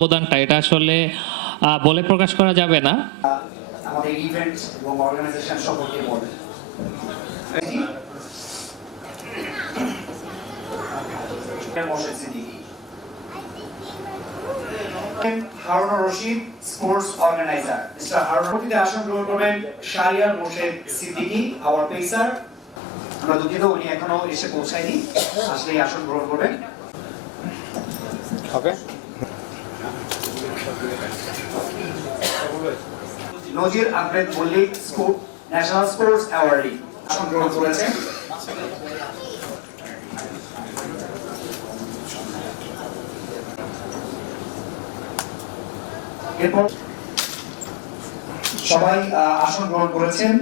অবদানটা এটা আসলে বলে প্রকাশ করা যাবে না। আমাদের ইভেন্ট এবং অর্গানাইজেশন সম্পর্কে বলে Harun Rashid sports organiser. Mister Harun রশিদে আসন গ্রহণ করবেন শাহরিয়ার মোর্শেদ সিদ্দিকী, আওয়ার পেসার। আমরা দুঃখিত, উনি এখনো এসে পৌঁছায়নি, আসলেই আসন গ্রহণ করবেন। Okay. Nazir Ahmed Mallick national sports awardee আসন গ্রহণ করেছেন। এরপর সবাই আসন গ্রহণ করেছেন।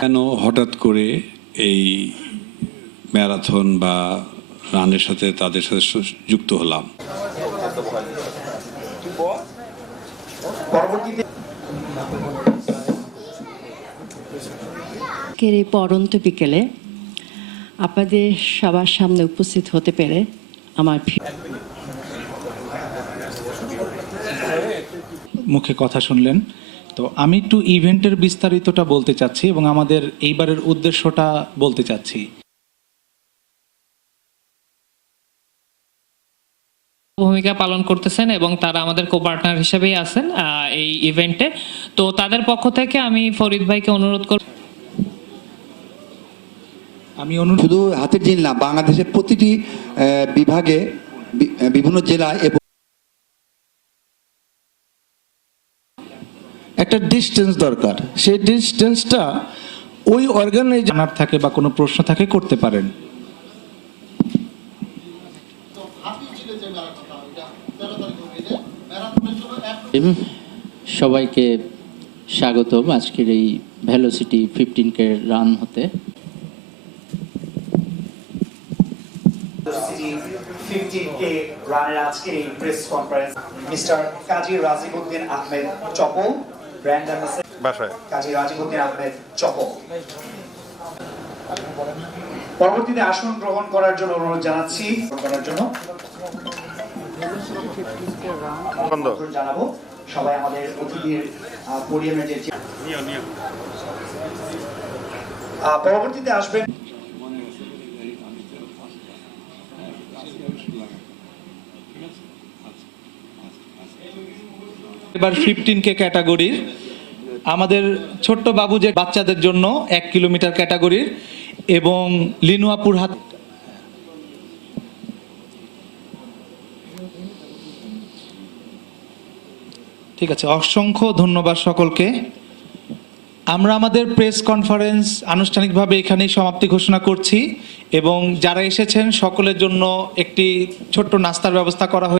কেন হঠাৎ করে এই ম্যারাথন বা রানের সাথে তাদের সাথে যুক্ত হলাম? এই পড়ন্ত বিকেলে আপনাদের সবার সামনে উপস্থিত হতে পেরে আমার মুখে কথা শুনলেন। তো আমি একটু ইভেন্টের বিস্তারিতটা বলতে চাচ্ছি এবং আমাদের এইবারের উদ্দেশ্যটা বলতে চাচ্ছি। ভূমিকা পালন করতেছেন এবং তারা আমাদের কো পার্টনার হিসেবেই আছেন এই ইভেন্টে। তো তাদের পক্ষ থেকে আমি ফরিদ ভাইকে অনুরোধ করব, শুধু হাতের জিল না, বাংলাদেশের প্রতিটি বিভাগে বিভিন্ন জেলায় একটা ডিস্টেন্স দরকার। সেই ডিস্টেন্সটা ওই অর্গানাইজার থাকে বা কোনো প্রশ্ন থাকে করতে পারেন। সবাইকে স্বাগতম আজকের এই ভেলোসিটি 15K রান হতে। 15K রানের আজকের এই প্রেস কনফারেন্স মিস্টার কাজী রাজিবউদ্দিন আহমেদ চপল, ব্র্যান্ড অ্যাম্বাসেডর কাজী রাজিবউদ্দিন আহমেদ চপল। পরবর্তীতে আসন গ্রহণ করার জন্য অনুরোধ জানাচ্ছি। জানাবো সবাই আমাদের অতিথির পোডিয়ামের যে পরবর্তীতে আসবেন এবার 15K ক্যাটাগরির আমাদের ছোট্ট বাবু যে বাচ্চাদের জন্য 1 কিলোমিটার ক্যাটাগরির এবং লিনুয়াপুর হাত। ঠিক আছে, অসংখ্য ধন্যবাদ সকলকে। আমরা আমাদের প্রেস কনফারেন্স আনুষ্ঠানিকভাবে এখানেই সমাপ্তি ঘোষণা করছি এবং যারা এসেছেন সকলের জন্য একটি ছোট্ট নাস্তার ব্যবস্থা করা হয়েছে।